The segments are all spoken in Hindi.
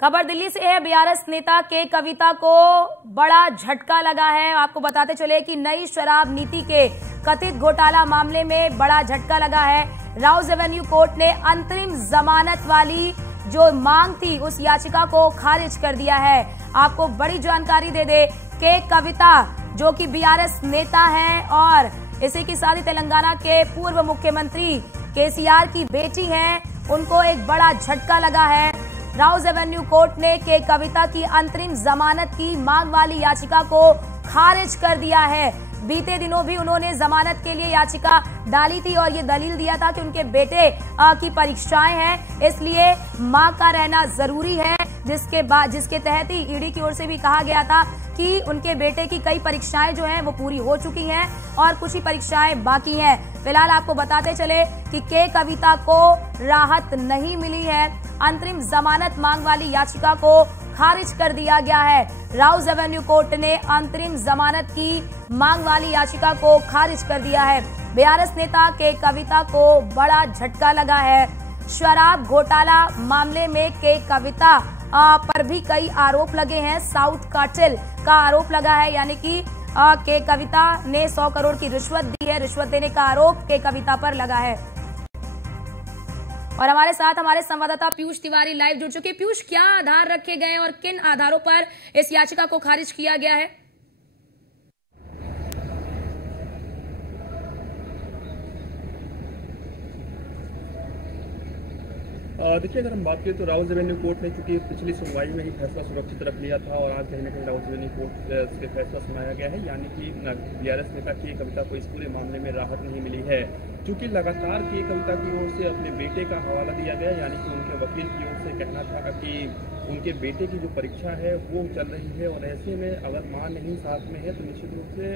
खबर दिल्ली से है। बीआरएस नेता के कविता को बड़ा झटका लगा है। आपको बताते चले कि नई शराब नीति के कथित घोटाला मामले में बड़ा झटका लगा है। राउज एवेन्यू कोर्ट ने अंतरिम जमानत वाली जो मांग थी उस याचिका को खारिज कर दिया है। आपको बड़ी जानकारी दे दे के कविता जो कि बीआरएस नेता है और इसी की शादी तेलंगाना के पूर्व मुख्यमंत्री केसीआर की बेटी है, उनको एक बड़ा झटका लगा है। राउज एवेन्यू कोर्ट ने के कविता की अंतरिम जमानत की मांग वाली याचिका को खारिज कर दिया है। बीते दिनों भी उन्होंने जमानत के लिए याचिका डाली थी और ये दलील दिया था कि उनके बेटे की परीक्षाएं हैं, इसलिए मां का रहना जरूरी है, जिसके तहत ही ईडी की ओर से भी कहा गया था कि उनके बेटे की कई परीक्षाएं जो हैं वो पूरी हो चुकी हैं और कुछ ही परीक्षाएं बाकी हैं। फिलहाल आपको बताते चले कि के कविता को राहत नहीं मिली है। अंतरिम जमानत मांग वाली याचिका को खारिज कर दिया गया है। राउज एवेन्यू कोर्ट ने अंतरिम जमानत की मांग वाली याचिका को खारिज कर दिया है। बीआरएस नेता के कविता को बड़ा झटका लगा है। शराब घोटाला मामले में के कविता पर भी कई आरोप लगे हैं। साउथ कार्टेल का आरोप लगा है, यानी कि के कविता ने 100 करोड़ की रिश्वत दी है। रिश्वत देने का आरोप के कविता पर लगा है। और हमारे साथ हमारे संवाददाता पीयूष तिवारी लाइव जुड़ चुके। पीयूष, क्या आधार रखे गए और किन आधारों पर इस याचिका को खारिज किया गया है? देखिए, अगर हम बात करें तो राउज एवेन्यू कोर्ट ने चूंकि पिछली सुनवाई में ही फैसला सुरक्षित रख लिया था और आज कहीं न कहीं राउज एवेन्यू कोर्ट से फैसला सुनाया गया है, यानी कि बीआरएस नेता की कविता को इस पूरे मामले में राहत नहीं मिली है। चूंकि लगातार की कविता की ओर से अपने बेटे का हवाला दिया गया, यानी कि उनके वकील की ओर से कहना था कि उनके बेटे की जो परीक्षा है वो चल रही है और ऐसे में अगर मां नहीं साथ में है तो निश्चित रूप से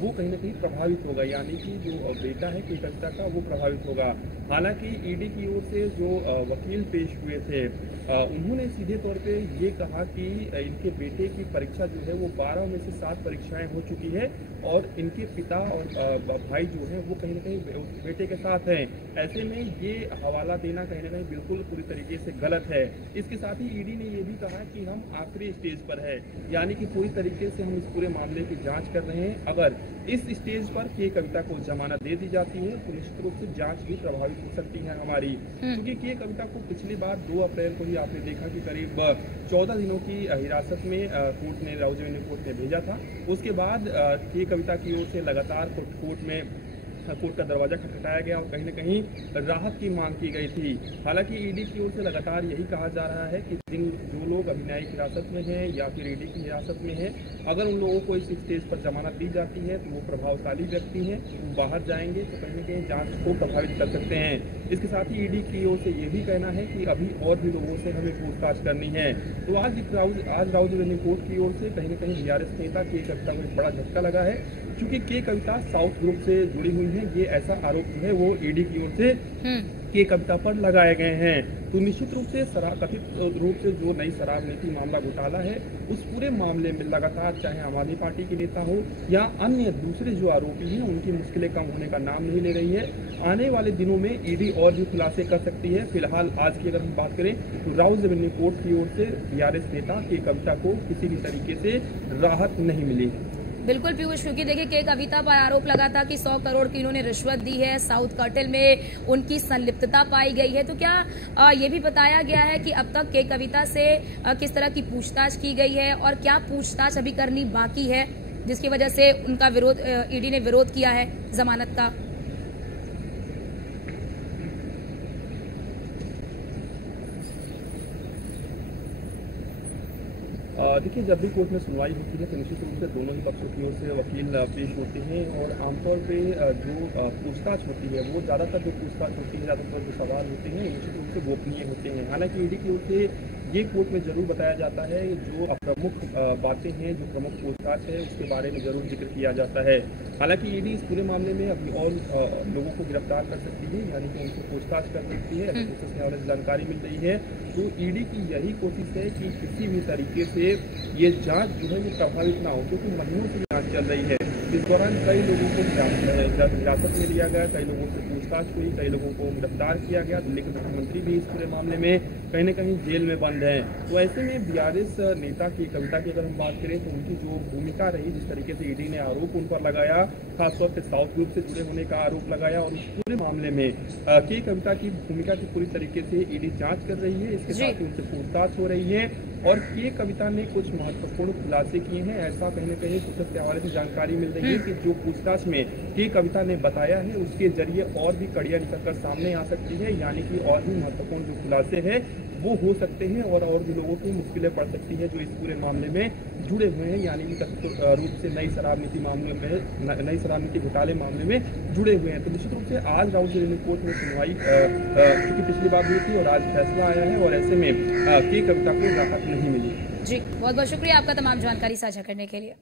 वो कहीं ना कहीं प्रभावित होगा, यानी कि जो बेटा है की कविता का वो प्रभावित होगा। हालांकि ईडी की ओर से जो वकील पेश हुए थे उन्होंने सीधे तौर पे ये कहा कि इनके बेटे की परीक्षा जो है वो 12 में से 7 परीक्षाएं हो चुकी है और इनके पिता और भाई जो है वो कहीं ना कहीं उस बेटे के साथ हैं। ऐसे में ये हवाला देना कहीं ना कहीं बिल्कुल पूरी तरीके से गलत है। इसके साथ ही ईडी ने ये भी कहा कि हम आखिरी स्टेज पर है, यानी कि पूरी तरीके से हम इस पूरे मामले की जाँच कर रहे हैं। अगर इस स्टेज पर के कविता को जमानत दे दी जाती है तो निश्चित रूप से जांच भी प्रभावित हो सकती है हमारी, क्योंकि के कविता को पिछली बार 2 अप्रैल को ही आपने देखा कि करीब 14 दिनों की हिरासत में कोर्ट ने राउज एवेन्यू कोर्ट ने भेजा था। उसके बाद के कविता की ओर से लगातार कोर्ट का दरवाजा खटखटाया गया और कहीं न कहीं राहत की मांग की गई थी। हालांकि ईडी की ओर से लगातार यही कहा जा रहा है कि जो लोग अभी न्यायिक हिरासत में हैं या फिर ईडी की हिरासत में हैं, अगर उन लोगों को इस स्टेज पर जमानत दी जाती है तो वो प्रभावशाली व्यक्ति हैं, वो बाहर जाएंगे तो कहीं न कहीं जांच को प्रभावित कर सकते हैं। इसके साथ ही ईडी की ओर से ये भी कहना है कि अभी और भी लोगों से हमें पूछताछ करनी है। तो आज राउज एवेन्यू कोर्ट की ओर से कहीं न कहीं बीआरएस नेता की कविता को एक बड़ा झटका लगा है, क्योंकि के कविता साउथ ग्रुप से जुड़ी हुई है। ये ऐसा आरोप जो है वो ईडी की ओर से के कविता पर लगाए गए हैं। तो निश्चित रूप से कथित रूप से जो नई शराब नीति मामला घोटाला है उस पूरे मामले में लगातार चाहे आम आदमी पार्टी के नेता हो या अन्य दूसरे जो आरोपी हैं उनकी मुश्किलें कम होने का नाम नहीं ले रही है। आने वाले दिनों में ईडी और भी खुलासे कर सकती है। फिलहाल आज की अगर हम बात करें तो राउज एवेन्यू कोर्ट की ओर से बीआरएस नेता के कविता को किसी भी तरीके से राहत नहीं मिली। बिल्कुल पीयूष, क्योंकि देखिए के कविता पर आरोप लगा था कि 100 करोड़ की इन्होंने रिश्वत दी है, साउथ कार्टेल में उनकी संलिप्तता पाई गई है। तो क्या ये भी बताया गया है कि अब तक के कविता से किस तरह की पूछताछ की गई है और क्या पूछताछ अभी करनी बाकी है जिसकी वजह से उनका विरोध ईडी ने विरोध किया है जमानत का? देखिए, जब भी कोर्ट में सुनवाई होती है तो निश्चित रूप से दोनों ही पक्षों की ओर से वकील पेश होते हैं और आमतौर पे जो पूछताछ होती है वो ज़्यादातर जो पूछताछ होती है, ज़्यादातर जो सवाल होते हैं निश्चित रूप से गोपनीय होते हैं। हालांकि ईडी की ओर से ये कोर्ट में जरूर बताया जाता है जो प्रमुख बातें हैं, जो प्रमुख पूछताछ है उसके बारे में जरूर जिक्र किया जाता है। हालांकि ईडी इस पूरे मामले में अभी और लोगों को गिरफ्तार कर सकती है, यानी कि उनसे पूछताछ कर सकती है। ऐसी जानकारी मिल रही है तो ईडी की यही कोशिश है कि किसी भी तरीके से ये जांच जो है वो प्रभावित ना हो, क्योंकि महीनों से जांच चल रही है। इस दौरान कई लोगों को हिरासत में लिया गया, कई लोगों से पूछताछ हुई, कई लोगों को गिरफ्तार किया गया। दिल्ली के मुख्यमंत्री भी इस पूरे मामले में कहीं न कहीं जेल में बंद हैं। तो ऐसे में बीआरएस नेता की कविता की अगर हम बात करें तो उनकी जो भूमिका रही, जिस तरीके से ईडी ने आरोप उन पर लगाया, खासतौर पर साउथ ग्रुप से जुड़े होने का आरोप लगाया, और उस पूरे मामले में के कविता की भूमिका की पूरी तरीके से ईडी जांच कर रही है। इसके साथ ही उनसे पूछताछ हो रही है और के कविता ने कुछ महत्वपूर्ण खुलासे किए हैं। ऐसा कहीं न कहीं सूचना के हवाले से जानकारी मिल रही है कि जो पूछताछ में के कविता ने बताया है उसके जरिए और भी कड़ियां निकलकर सामने आ सकती है, यानी कि और भी महत्वपूर्ण जो खुलासे हैं वो हो सकते हैं और भी लोगों की मुश्किलें पड़ सकती है जो इस पूरे मामले में जुड़े हुए हैं, यानी कि कथित रूप से नई शराब नीति मामले में, नई शराब नीति घोटाले मामले में जुड़े हुए हैं। तो निश्चित रूप से आज राउज रेवेन्यू कोर्ट में सुनवाई क्योंकि पिछली बार हुई थी और आज फैसला आया है और ऐसे में के कविता को राहत नहीं मिली। जी, बहुत बहुत शुक्रिया आपका तमाम जानकारी साझा करने के लिए।